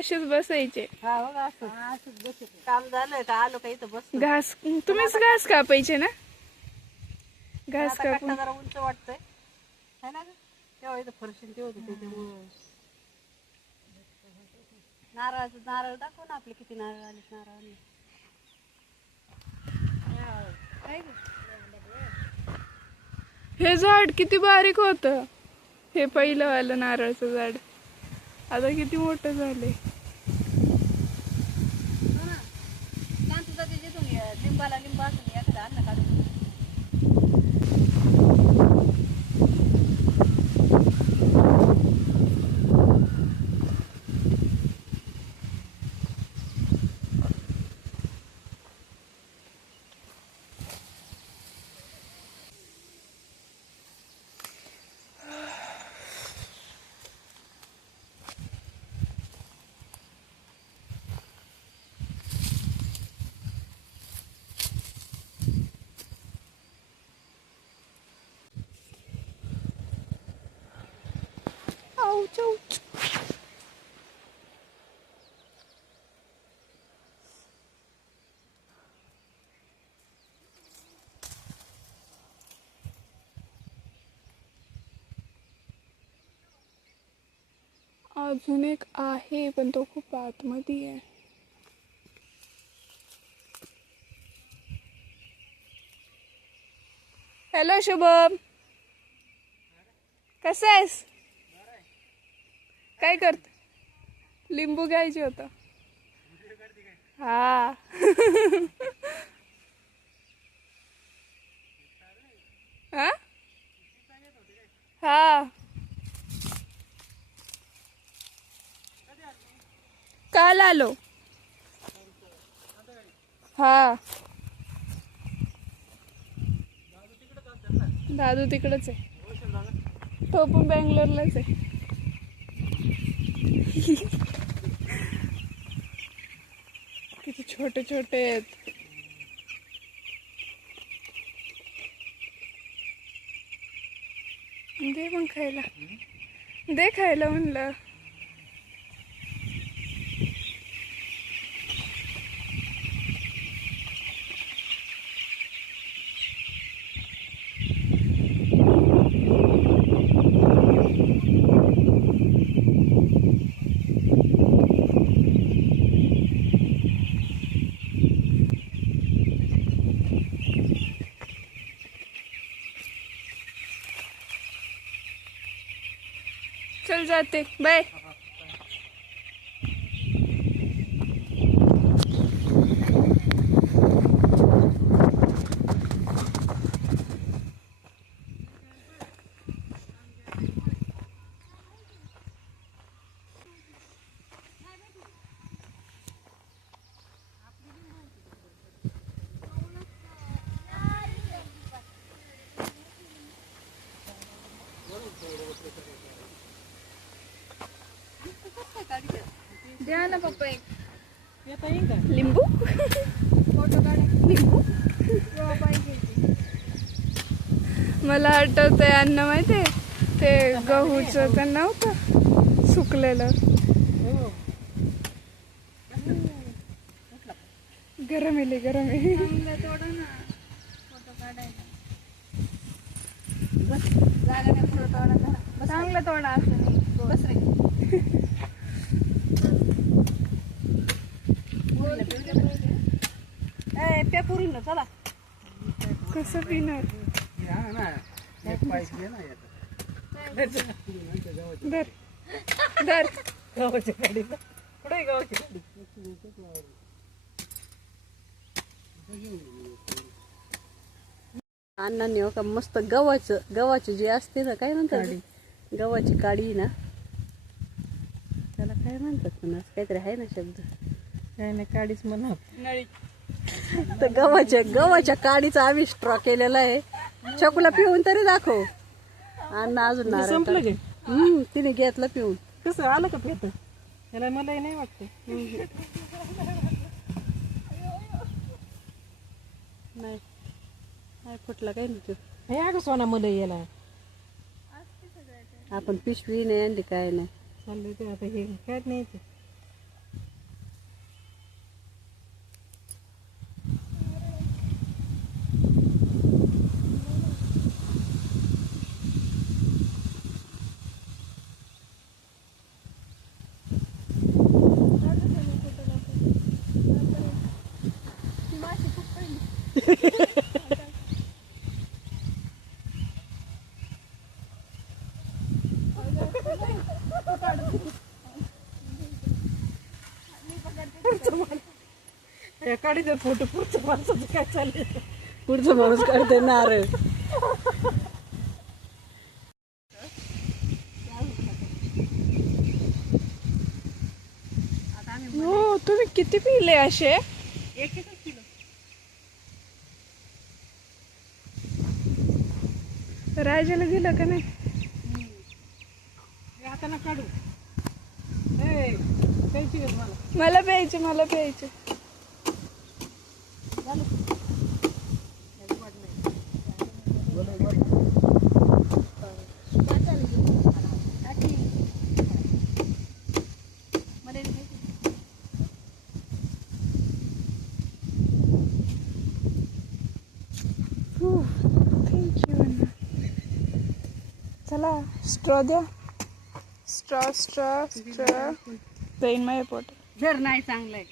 असेच बसायचे. हा बघा असंच बस काम झालं का आलो का इथं बस. घास तुम्हीच घास कापायचे ना? घास आता कापून कट्टा जरा उंच वाटतंय है ना ग? तेव्हा इथं फरशीन ते होतं त्याच्यामुळं. नारळ दाखव ना आपले किती नारळ आले नारळ. हे झाड किती बारीक होतं. हे पहिलं वालं नारळाचं झाड आता किती मोठं झालंय. तुझा ते जिथून लिंबाला लिंबा असून एखादा अन्न काढून. Ouch, ouch. अजून एक आहे पण तो खूप आतमध्ये आहे. हॅलो शुभम, कसा आहेस? काय करत? लिंबू घ्यायचे होतं. हा हा हा काल आलो. हा दादू तिकडच आहे. तो पण बँगलोरलाच आहे. किती छोटे छोटे आहेत. दे मग खायला. दे खायला म्हणलं. चल जाते, बाय. द्या ना पप्पा एक लिंबू. फोटो काढ. लिंबू मला आठवतंय अन्न माहितीये ते गहूचं का नव्हतं सुकलेलं. गरम आहे गरम आहे. चांगलं तोडा असं बस रे. प्या पुरून ना चला. कसं पिणार? धर धर. गावाच्या गाडीला कुठे गावाची गाडी? अण्णांनी हो का मस्त गव्हाची जी असते ना काय म्हणतात गव्हाची काडी ना त्याला काय म्हणतात पण काहीतरी आहे ना शब्द. काय नाही काडीच म्हणा. नळी. तर गव्हाच्या काडीचा आम्ही स्ट्रॉ केलेला आहे. चकुला पिऊन तरी दाखव. अण्णा अजून संपलं. तिने घेतलं पिऊन. कसं आलं का पेट त्याला? मलाही नाही वाटत. नाही फुटला काही नाही. हे अगं सोना मला याला आपण पिशवी नाही आणली काय नाही चाललंय ते आता हे काय न्यायचं. काढीचा फोटो पुढचं माणसाचं काय चाललंय. पुढचं माणूस काढते नारळ. हो तुम्ही किती पिले असे? एक एकच किलो. राजाला दिलं का नाही? हे हाताने काढू. ए, प्यायची का तुम्हाला? मला प्यायचे, मला प्यायचे. झालं? थँक्यू. चला स्ट्रॉ द्या. स्ट्रॉ स्ट्रॉ स्ट्रॉ जाईन माझ्या पोट. जर नाही चांगलंय.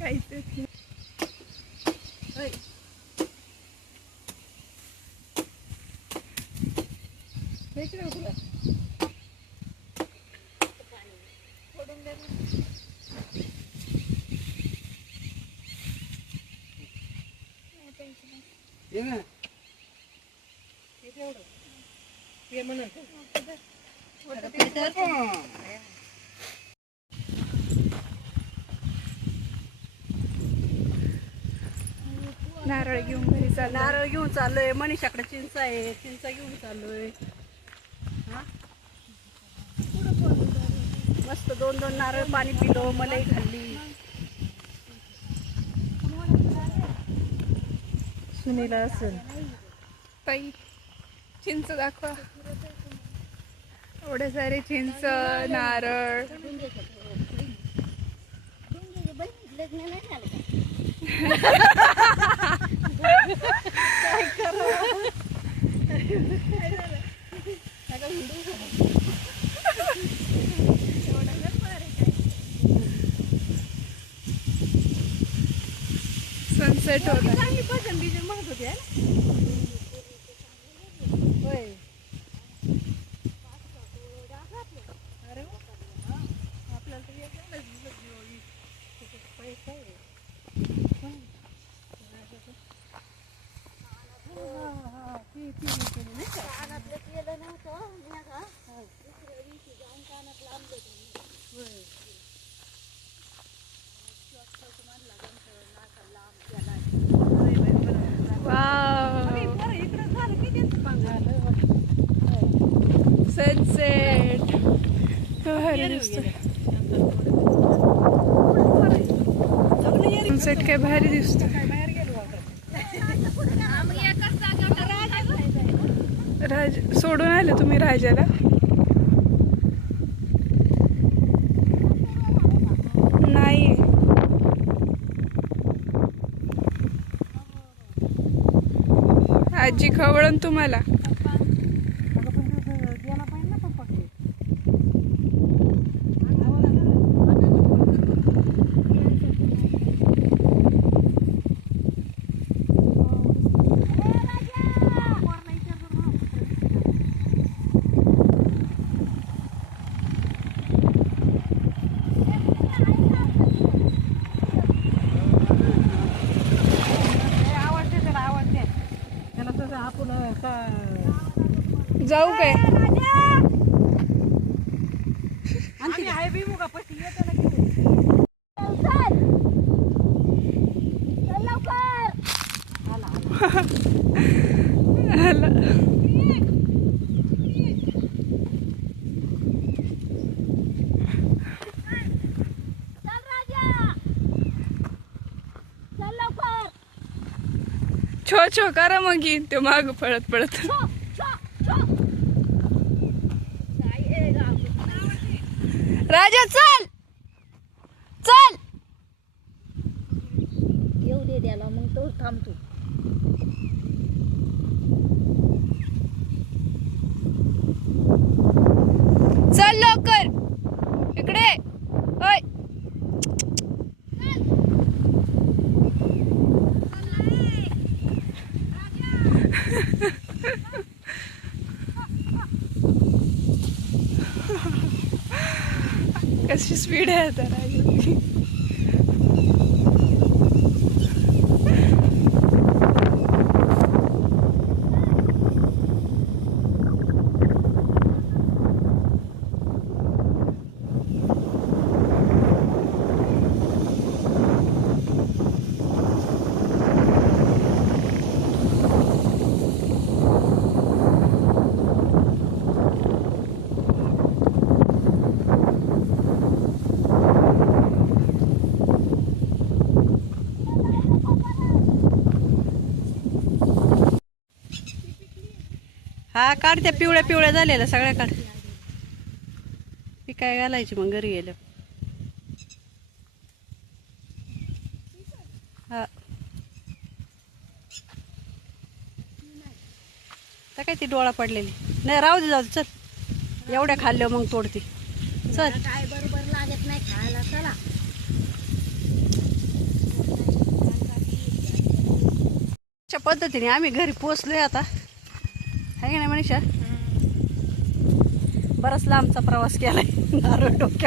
काहीच ये ना. हे तेवढं. हे म्हणत. नारळ घेऊन घरी चालला. नारळ घेऊन चाललोय. मनीषाकडे चिंच आहे, चिंच घेऊन चाललोय. हा? मस्त 2-2 नारळ पाणी पिलो, मलाई खाल्ली. सुनीला असेल. ताई चिंच दाखवा. एवढे सारे चिंच, नारळ. सनसेट होता. म्हणत होते होय. अरे आपल्याला तर पैसा आहे. सनसेट भारी दिसतोय. सनसेट काय भारी दिसतोय. राज सोडून आले तुम्ही राजाला? नाही. आजी खवळण तुम्हाला. जाऊ काय? छो छो करा मग येईन ते माग पळत पळत. राजा चल चल. येऊ दे त्याला मग तो थांबतो. चल लवकर इकडे. ओय स्पीड आहे आता राजाची. हा काढ, त्या पिवळ्या पिवळ्या झालेल्या सगळ्या काढ. ती काय घालायची मग घरी गेलं. हा तर काय ती डोळा पडलेली नाही, राहू दे, जाऊ दे, चल. एवढ्या खाल्ल्या मग तोडती. चल. काय बरोबर लागत नाही खायला. चला अशा पद्धतीने आम्ही घरी पोचलोय आता, आहे की नाही मनीषा? बराच लांबचा प्रवास केलाय नारळ डोक्यात.